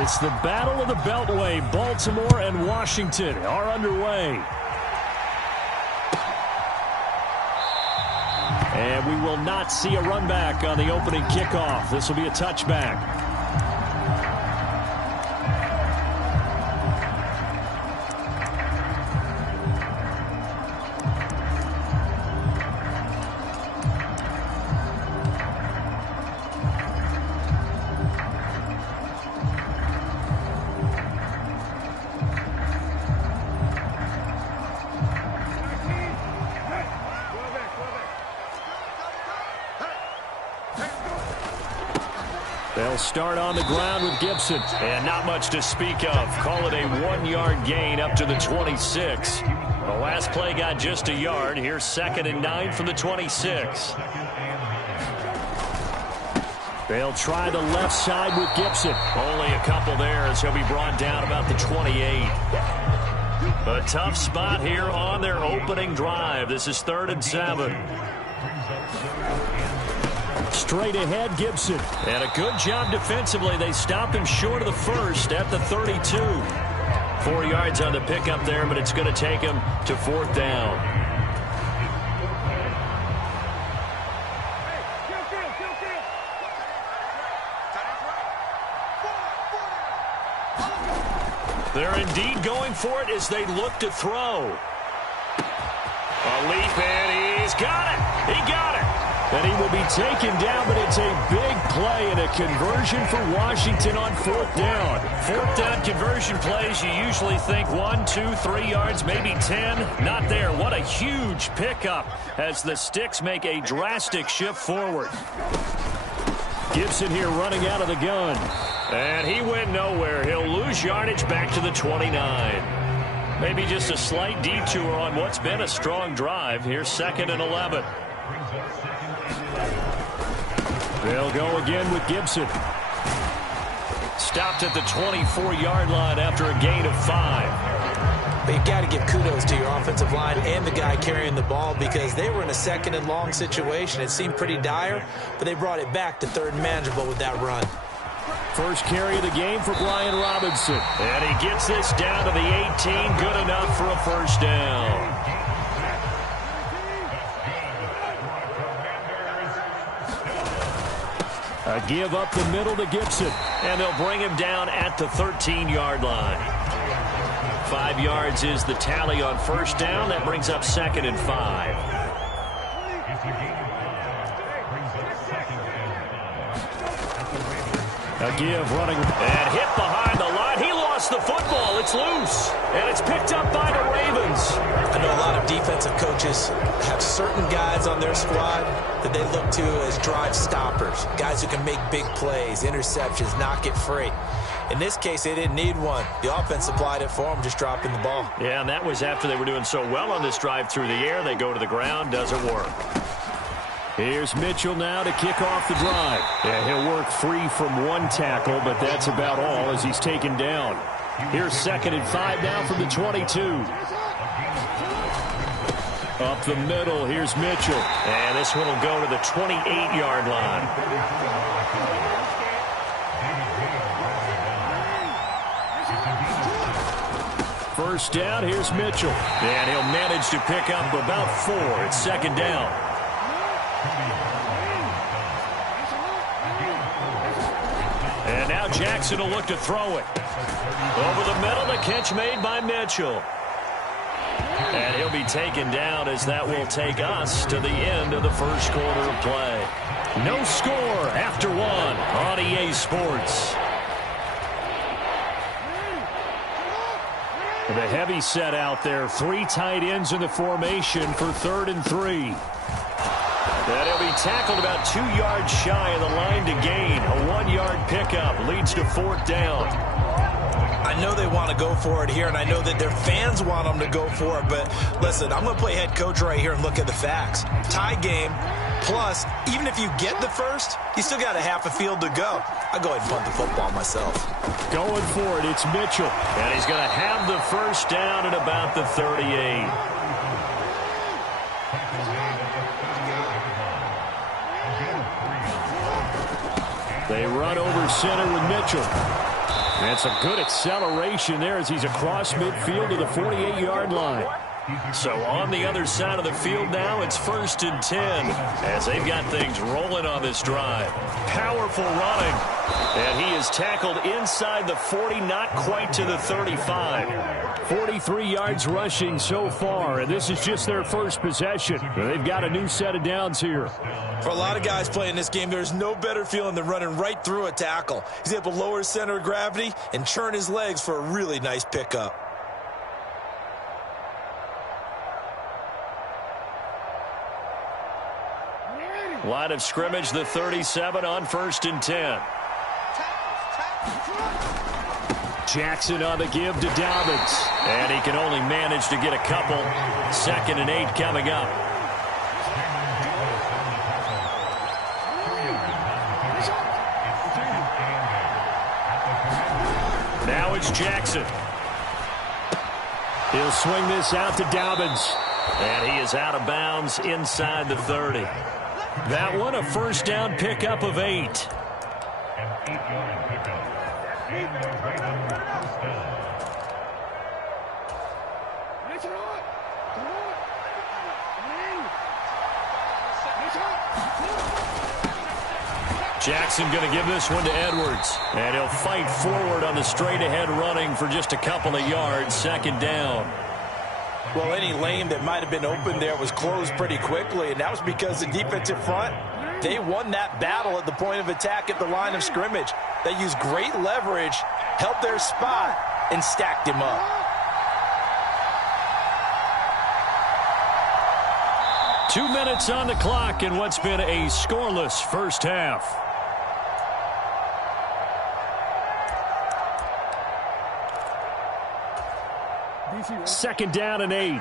It's the Battle of the Beltway. Baltimore and Washington are underway. And we will not see a run back on the opening kickoff. This will be a touchback. They'll start on the ground with Gibson. And not much to speak of. Call it a 1-yard gain up to the 26. The last play got just a yard. Here's 2nd and 9 from the 26. They'll try the left side with Gibson. Only a couple there as he'll be brought down about the 28. A tough spot here on their opening drive. This is 3rd and 7. Straight ahead, Gibson. And a good job defensively. They stop him short of the first at the 32. 4 yards on the pickup there, but it's going to take him to 4th down. They're indeed going for it as they look to throw. A leap, and he's got it. He got it. And he will be taken down, but it's a big play and a conversion for Washington on 4th down. 4th down conversion plays, you usually think 1, 2, 3 yards, maybe 10. Not there. What a huge pickup as the Sticks make a drastic shift forward. Gibson here running out of the gun. And he went nowhere. He'll lose yardage back to the 29. Maybe just a slight detour on what's been a strong drive. Here's 2nd and 11. They'll go again with Gibson. Stopped at the 24-yard line after a gain of 5. But you've got to give kudos to your offensive line and the guy carrying the ball because they were in a 2nd and long situation. It seemed pretty dire, but they brought it back to 3rd and manageable with that run. First carry of the game for Brian Robinson. And he gets this down to the 18. Good enough for a 1st down. A give up the middle to Gibson. And they'll bring him down at the 13-yard line. 5 yards is the tally on 1st down. That brings up 2nd and 5. A give running. And hit behind the line. He lost the football. It's loose. And it's picked up by the Ravens. I know a lot of defensive coaches have certain guys on their squad that they look to as drive stoppers. Guys who can make big plays, interceptions, knock it free. In this case, they didn't need one. The offense supplied it for them, just dropping the ball. Yeah, and that was after they were doing so well on this drive through the air. They go to the ground. Doesn't work. Here's Mitchell now to kick off the drive. Yeah, he'll work free from 1 tackle, but that's about all as he's taken down. Here's 2nd and 5 now from the 22. Up the middle, here's Mitchell. And this one will go to the 28-yard line. First down, here's Mitchell. And he'll manage to pick up about 4. It's 2nd down. And now Jackson will look to throw it. Over the middle, the catch made by Mitchell. And he'll be taken down as that will take us to the end of the 1st quarter of play. No score after 1 on EA Sports. The heavy set out there. 3 tight ends in the formation for 3rd and 3. And he'll be tackled about 2 yards shy of the line to gain. A 1-yard pickup leads to 4th down. I know they want to go for it here, and I know that their fans want them to go for it, but listen, I'm going to play head coach right here and look at the facts. Tie game, plus, even if you get the first, you still got a half a field to go. I'll go ahead and punt the football myself. Going for it, it's Mitchell. And he's going to have the 1st down at about the 38. They run over center with Mitchell. And some good acceleration there as he's across midfield to the 48-yard line. So on the other side of the field now, it's 1st and 10 as they've got things rolling on this drive. Powerful running. And he is tackled inside the 40, not quite to the 35. 43 yards rushing so far, and this is just their first possession. They've got a new set of downs here. For a lot of guys playing this game, there's no better feeling than running right through a tackle. He's able to lower his center of gravity and churn his legs for a really nice pickup. Line of scrimmage, the 37 on 1st and 10. Jackson on the give to Dobbins. And he can only manage to get a couple. 2nd and 8 coming up. Now it's Jackson. He'll swing this out to Dobbins. And he is out of bounds inside the 30. That one a 1st down pickup of 8. Jackson going to give this one to Edwards. And he'll fight forward on the straight-ahead running for just a couple of yards. 2nd down. Well, any lane that might have been open there was closed pretty quickly, and that was because the defensive front, they won that battle at the point of attack at the line of scrimmage. They used great leverage, held their spot, and stacked him up. 2 minutes on the clock in what's been a scoreless first half. Second down and 8.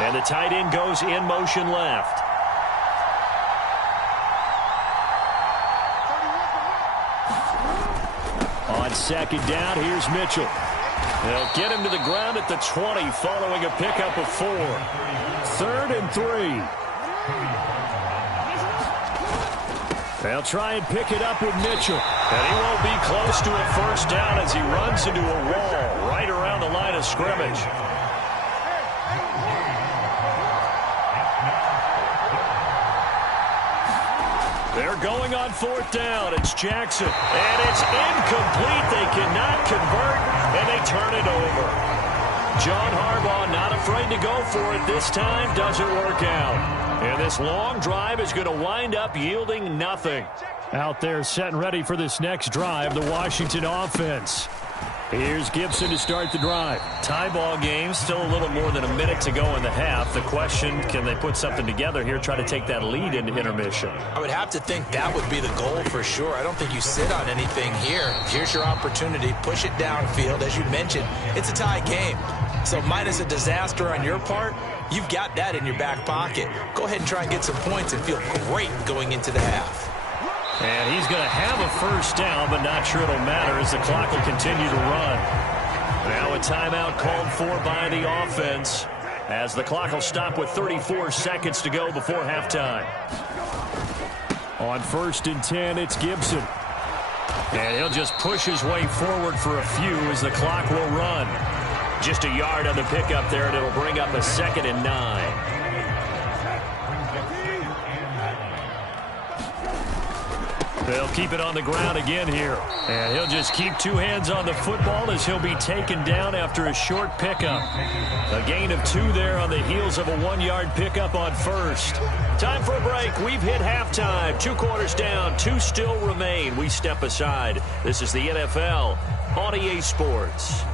And the tight end goes in motion left. On 2nd down, here's Mitchell. They'll get him to the ground at the 20 following a pickup of 4. 3rd and 3. They'll try and pick it up with Mitchell. And he won't be close to a 1st down as he runs into a wall right around the line of scrimmage. They're going on 4th down. It's Jackson. And it's incomplete. They cannot convert, and they turn it over. John Harbaugh not afraid to go for it this time. Doesn't work out. And this long drive is going to wind up yielding nothing. Out there set and ready for this next drive, the Washington offense. Here's Gibson to start the drive. Tie ball game, still a little more than a minute to go in the half. The question, can they put something together here, try to take that lead into intermission? I would have to think that would be the goal for sure. I don't think you sit on anything here. Here's your opportunity. Push it downfield. As you mentioned, it's a tie game. So minus a disaster on your part, you've got that in your back pocket. Go ahead and try and get some points and feel great going into the half. And he's going to have a 1st down, but not sure it'll matter as the clock will continue to run. Now a timeout called for by the offense as the clock will stop with 34 seconds to go before halftime. On 1st and 10, it's Gibson. And he'll just push his way forward for a few as the clock will run. Just a yard on the pickup there, and it'll bring up a 2nd and 9. They'll keep it on the ground again here. And he'll just keep 2 hands on the football as he'll be taken down after a short pickup. A gain of 2 there on the heels of a 1-yard pickup on 1st. Time for a break. We've hit halftime. 2 quarters down. 2 still remain. We step aside. This is the NFL on EA Sports.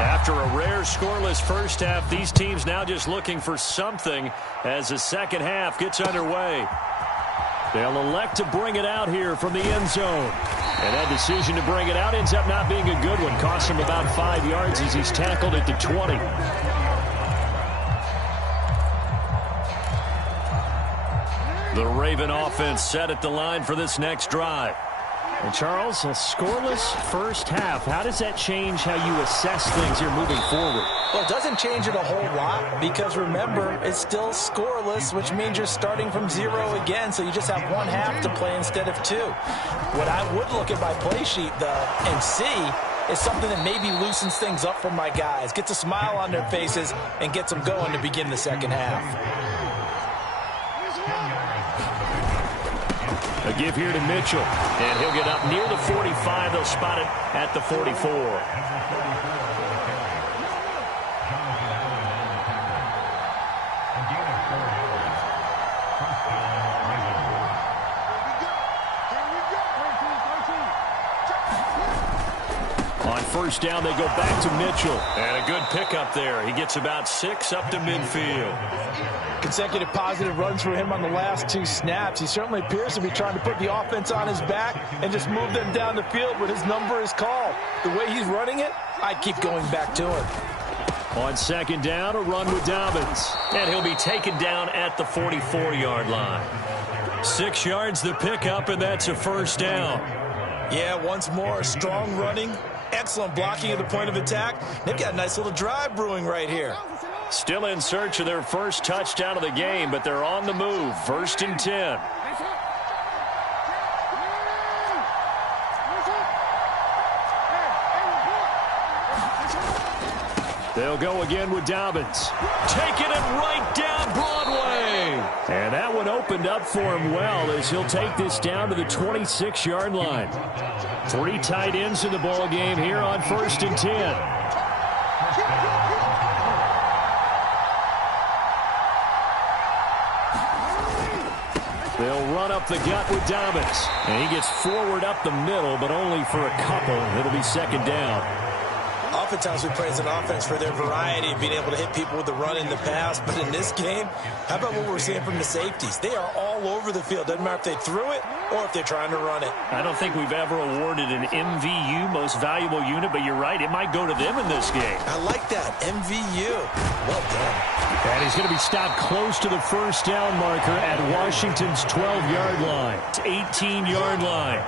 After a rare scoreless first half, these teams now just looking for something as the second half gets underway. They'll elect to bring it out here from the end zone. And that decision to bring it out ends up not being a good one. Costs him about 5 yards as he's tackled at the 20. The Raven offense set at the line for this next drive. And Charles, a scoreless first half. How does that change how you assess things here moving forward? Well, it doesn't change it a whole lot because, remember, it's still scoreless, which means you're starting from 0 again, so you just have one half to play instead of 2. What I would look at my play sheet, though, and see is something that maybe loosens things up for my guys, gets a smile on their faces, and gets them going to begin the second half. A give here to Mitchell, and he'll get up near the 45. They'll spot it at the 44. On first down, they go back to Mitchell. And a good pickup there. He gets about 6 up to midfield. Consecutive positive runs for him on the last 2 snaps. He certainly appears to be trying to put the offense on his back and just move them down the field when his number is called. The way he's running it, I keep going back to him. On second down, a run with Dobbins. And he'll be taken down at the 44-yard line. 6 yards the pickup, and that's a first down. Yeah, once more, strong running, excellent blocking at the point of attack. They've got a nice little drive brewing right here. Still in search of their first touchdown of the game, but they're on the move. 1st and 10. They'll go again with Dobbins. Taking it right down Broadway. And that one opened up for him well as he'll take this down to the 26-yard line. 3 tight ends in the ball game here on 1st and 10. They'll run up the gut with Dobbins. And he gets forward up the middle, but only for a couple. It'll be second down. Oftentimes we praise an offense for their variety of being able to hit people with the run in the pass. But in this game, how about what we're seeing from the safeties? They are all over the field. Doesn't matter if they threw it or if they're trying to run it. I don't think we've ever awarded an MVU, most valuable unit, but you're right. It might go to them in this game. I like that. MVU. Well done. And he's going to be stopped close to the first down marker at Washington's 12-yard line. 18-yard line.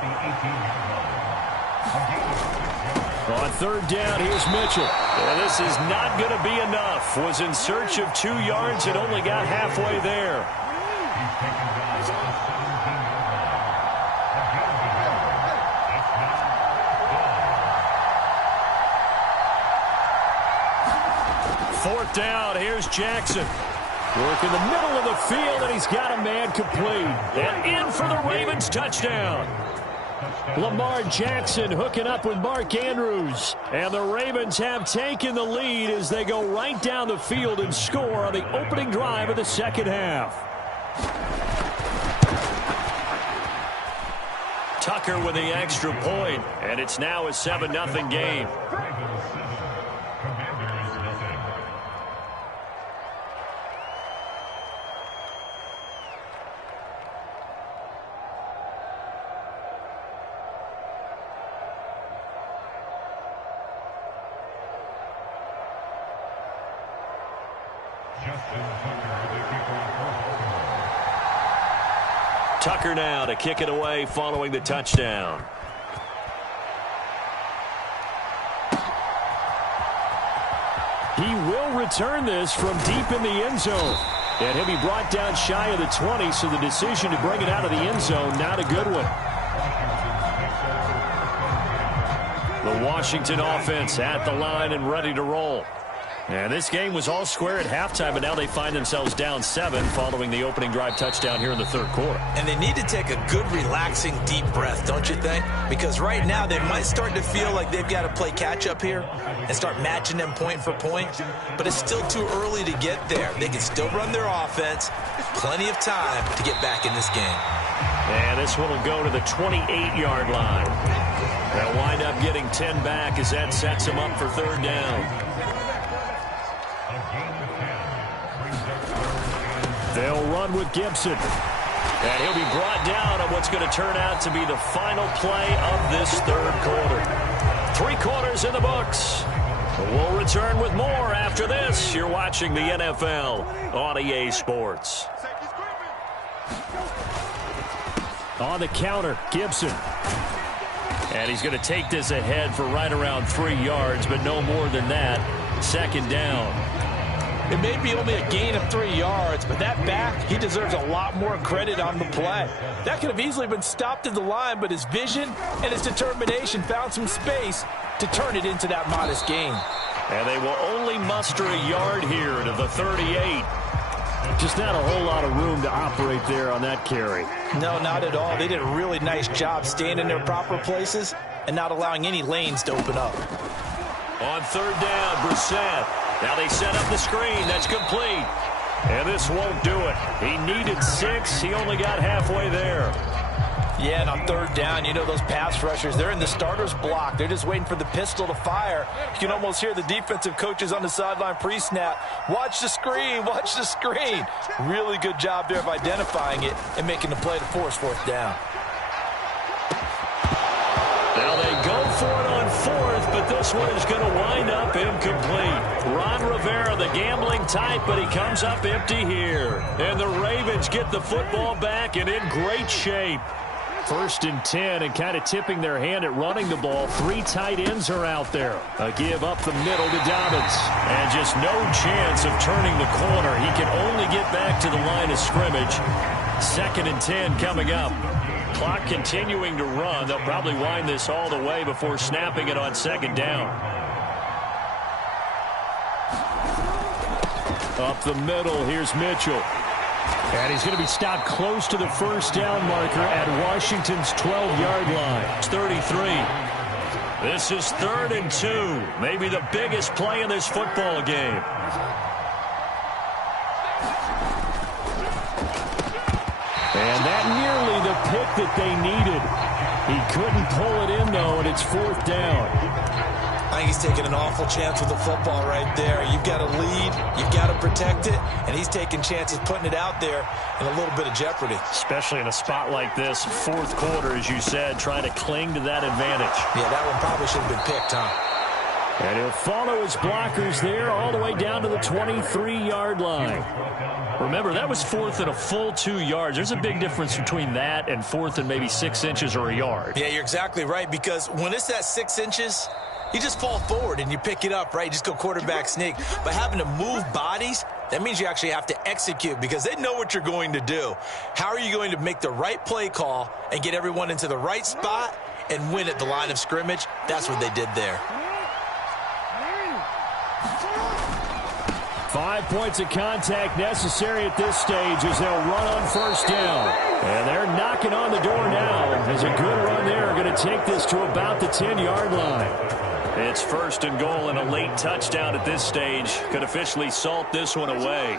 On third down, here's Mitchell. And this is not going to be enough. Was in search of 2 yards and only got halfway there. Fourth down, here's Jackson. Work in the middle of the field, and he's got a man complete. And in for the Ravens touchdown. Lamar Jackson hooking up with Mark Andrews. And the Ravens have taken the lead as they go right down the field and score on the opening drive of the second half. Tucker with the extra point, and it's now a 7-0 game. Tucker now to kick it away following the touchdown. He will return this from deep in the end zone. And he'll be brought down shy of the 20, so the decision to bring it out of the end zone, not a good one. The Washington offense at the line and ready to roll. And this game was all square at halftime, but now they find themselves down 7 following the opening drive touchdown here in the third quarter. And they need to take a good, relaxing, deep breath, don't you think? Because right now they might start to feel like they've got to play catch-up here and start matching them point for point. But it's still too early to get there. They can still run their offense. Plenty of time to get back in this game. And this one will go to the 28-yard line. They'll wind up getting 10 back as that sets them up for third down. They'll run with Gibson. And he'll be brought down on what's going to turn out to be the final play of this third quarter. 3 quarters in the books. We'll return with more after this. You're watching the NFL on EA Sports. On the counter, Gibson. And he's going to take this ahead for right around 3 yards, but no more than that. Second down. It may be only a gain of 3 yards, but that back, he deserves a lot more credit on the play. That could have easily been stopped at the line, but his vision and his determination found some space to turn it into that modest gain. And they will only muster a yard here to the 38. Just not a whole lot of room to operate there on that carry. No, not at all. They did a really nice job staying in their proper places and not allowing any lanes to open up. On third down, Brissett. Now they set up the screen. That's complete. And this won't do it. He needed 6. He only got halfway there. Yeah, and on third down, you know those pass rushers, they're in the starter's block. They're just waiting for the pistol to fire. You can almost hear the defensive coaches on the sideline pre-snap. Watch the screen, watch the screen. Really good job there of identifying it and making the play to force fourth down. Now they go for it on fourth, but this one is going to wind up incomplete. Ron Rivera, the gambling type, but he comes up empty here. And the Ravens get the football back and in great shape. 1st and 10, and kind of tipping their hand at running the ball. 3 tight ends are out there. A give up the middle to Dobbins. And just no chance of turning the corner. He can only get back to the line of scrimmage. 2nd and 10 coming up. Clock continuing to run. They'll probably wind this all the way before snapping it on 2nd down. Up the middle, here's Mitchell. And he's going to be stopped close to the first down marker at Washington's 12-yard line. It's 33. This is 3rd and 2. Maybe the biggest play in this football game. And that nearly the pick that they needed. He couldn't pull it in, though, and it's 4th down. I think he's taking an awful chance with the football right there. You've got to lead, you've got to protect it, and he's taking chances putting it out there in a little bit of jeopardy. Especially in a spot like this, 4th quarter, as you said, trying to cling to that advantage. Yeah, that one probably should have been picked, huh? And he'll follow his blockers there all the way down to the 23-yard line. Remember, that was 4th and a full 2 yards. There's a big difference between that and 4th and maybe 6 inches or a yard. Yeah, you're exactly right, because when it's that 6 inches, you just fall forward and you pick it up, right? You just go quarterback sneak. But having to move bodies, that means you actually have to execute because they know what you're going to do. How are you going to make the right play call and get everyone into the right spot and win at the line of scrimmage? That's what they did there. 5 points of contact necessary at this stage as they'll run on first down. And they're knocking on the door now as a good run there are going to take this to about the 10-yard line. It's 1st and goal and a late touchdown at this stage could officially salt this one away.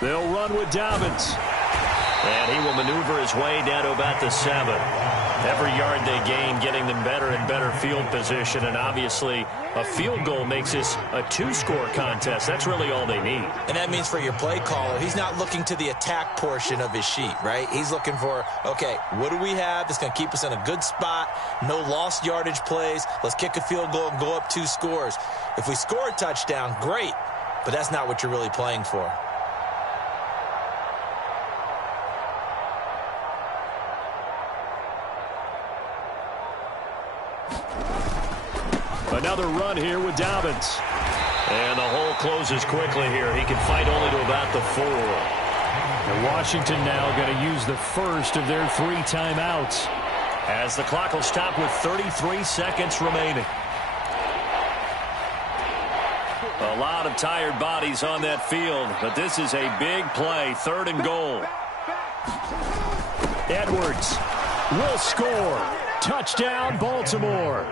They'll run with Dobbins. And he will maneuver his way down to about the 7. Every yard they gain getting them better and better field position. And obviously a field goal makes this a 2-score contest. That's really all they need. And that means for your play caller, he's not looking to the attack portion of his sheet, right? He's looking for, okay, what do we have that's going to keep us in a good spot? No lost yardage plays. Let's kick a field goal and go up 2 scores. If we score a touchdown, great. But that's not what you're really playing for. Another run here with Dobbins. And the hole closes quickly here. He can fight only to about the 4. And Washington now going to use the first of their 3 timeouts as the clock will stop with 33 seconds remaining. A lot of tired bodies on that field, but this is a big play. 3rd and goal. Edwards will score. Touchdown, Baltimore.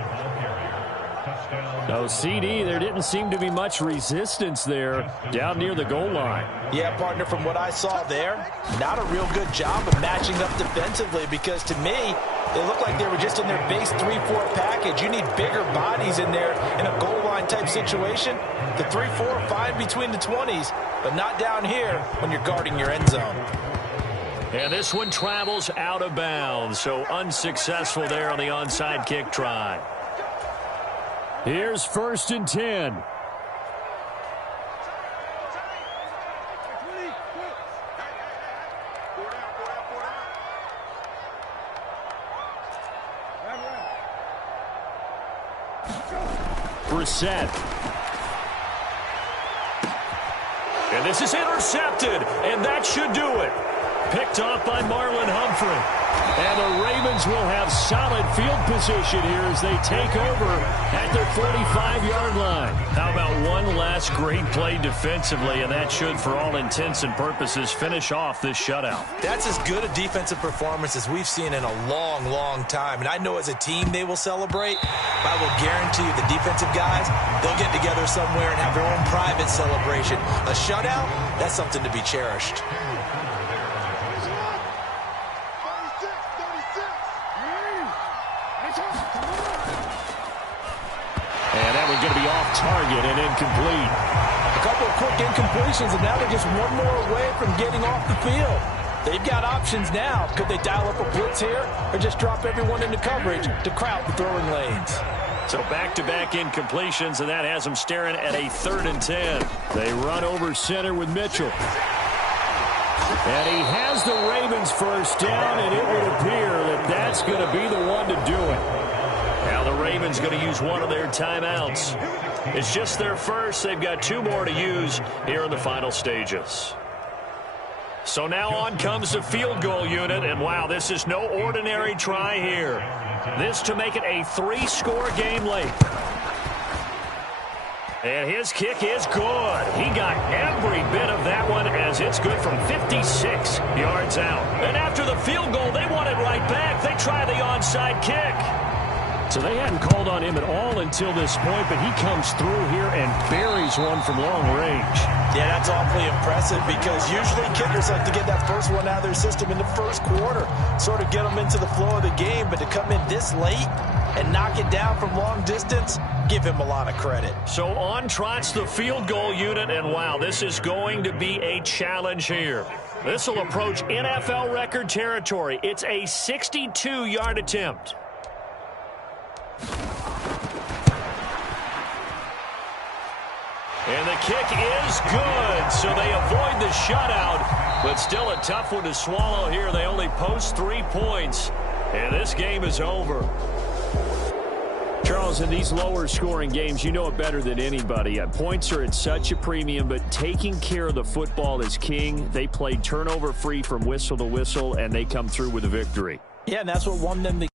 No CD, there didn't seem to be much resistance there down near the goal line. Yeah, partner, from what I saw there, not a real good job of matching up defensively because to me, they look like they were just in their base 3-4 package. You need bigger bodies in there in a goal line type situation. The 3-4 fine between the 20s, but not down here when you're guarding your end zone. And this one travels out of bounds, so unsuccessful there on the onside kick try. Here's 1st and 10. Brissett. And this is intercepted, and that should do it. Picked off by Marlon Humphrey. And the Ravens will have solid field position here as they take over at their 45-yard line. How about one last great play defensively, and that should, for all intents and purposes, finish off this shutout. That's as good a defensive performance as we've seen in a long, long time. And I know as a team they will celebrate, but I will guarantee you the defensive guys, they'll get together somewhere and have their own private celebration. A shutout, that's something to be cherished. Going to be off target and incomplete. A couple of quick incompletions, and now they're just one more away from getting off the field. They've got options now. Could they dial up a blitz here or just drop everyone into coverage to crowd the throwing lanes? So back-to-back incompletions, and that has them staring at a 3rd and 10. They run over center with Mitchell. And he has the Ravens first down, and it would appear that that's going to be the one to do it. Now the Ravens going to use one of their timeouts. It's just their first. They've got 2 more to use here in the final stages. So now on comes the field goal unit, and wow, this is no ordinary try here. This to make it a 3-score game late. And his kick is good. He got every bit of that one as it's good from 56 yards out. And after the field goal, they want it right back. They try the onside kick. So they hadn't called on him at all until this point, but he comes through here and buries one from long range. Yeah, that's awfully impressive because usually kickers like to get that first one out of their system in the first quarter, sort of get them into the flow of the game, but to come in this late and knock it down from long distance, give him a lot of credit. So on trots the field goal unit, and wow, this is going to be a challenge here. This will approach NFL record territory. It's a 62-yard attempt. And the kick is good, so they avoid the shutout, but still a tough one to swallow here. They only post 3 points, and this game is over. Charles, in these lower-scoring games, you know it better than anybody. Points are at such a premium, but taking care of the football is king. They played turnover-free from whistle to whistle, and they come through with a victory. Yeah, and that's what won them the